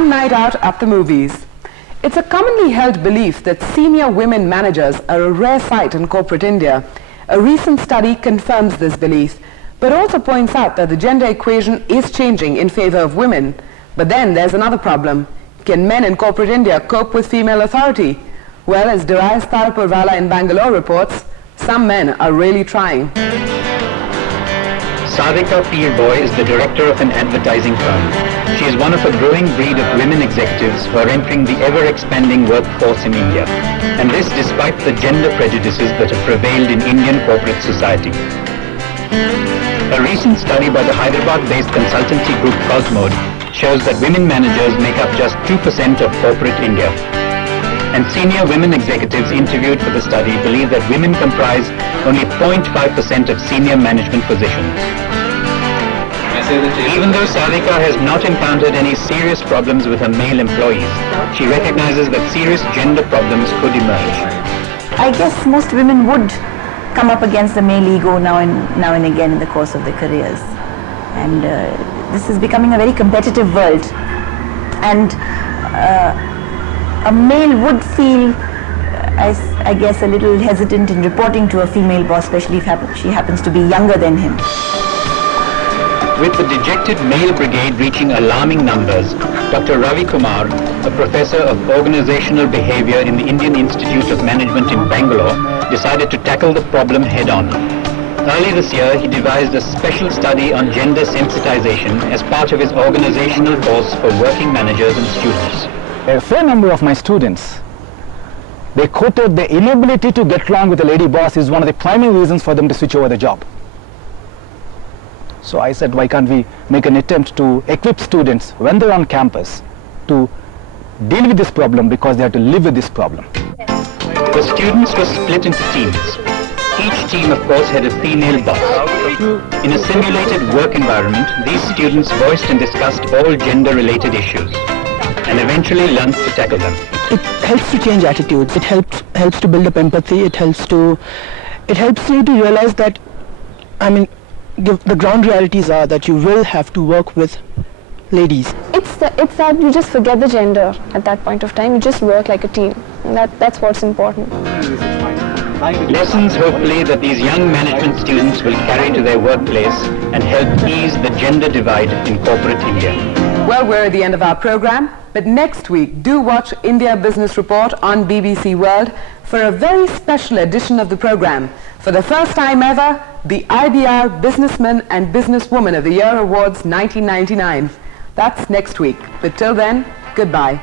fun night out at the movies. It's a commonly held belief that senior women managers are a rare sight in corporate India. A recent study confirms this belief, but also points out that the gender equation is changing in favor of women. But then there's another problem. Can men in corporate India cope with female authority? Well, as Darius Tarapurvala in Bangalore reports, some men are really trying. Sadhika Peerboy is the director of an advertising firm. She is one of a growing breed of women executives who are entering the ever-expanding workforce in India, and this despite the gender prejudices that have prevailed in Indian corporate society. A recent study by the Hyderabad-based consultancy group Cosmode shows that women managers make up just 2% of corporate India. And senior women executives interviewed for the study believe that women comprise only 0.5% of senior management positions. Even though Sadhika has not encountered any serious problems with her male employees, she recognizes that serious gender problems could emerge. I guess most women would come up against the male ego now and again in the course of their careers. And this is becoming a very competitive world. And a male would feel, I guess, a little hesitant in reporting to a female boss, especially if she happens to be younger than him. With the dejected male brigade reaching alarming numbers, Dr. RaviKumar, a professor of organizational behavior in the Indian Institute of Management in Bangalore, decided to tackle the problem head-on. Early this year, he devised a special study on gender sensitization as part of his organizational course for working managers and students. A fair number of my students, they quoted the inability to get along with a lady boss is one of the primary reasons for them to switch over the job. So I said, why can't we make an attempt to equip students when they're on campus to deal with this problem, because they have to live with this problem. The students were split into teams. Each team, of course, had a female boss. In a simulated work environment, these students voiced and discussed all gender-related issues, and eventually learned to tackle them. It helps to change attitudes. It helps to build up empathy. It helps you to realize that, the ground realities are that you will have to work with ladies. It's that you just forget the gender at that point of time. You just work like a team. That's what's important. Lessons, hopefully, that these young management students will carry to their workplace and help ease the gender divide in corporate India. Well, we're at the end of our program, but next week do watch India Business Report on BBC World for a very special edition of the program. For the first time ever, the IBR Businessman and Businesswoman of the Year Awards 1999. That's next week. But till then, goodbye.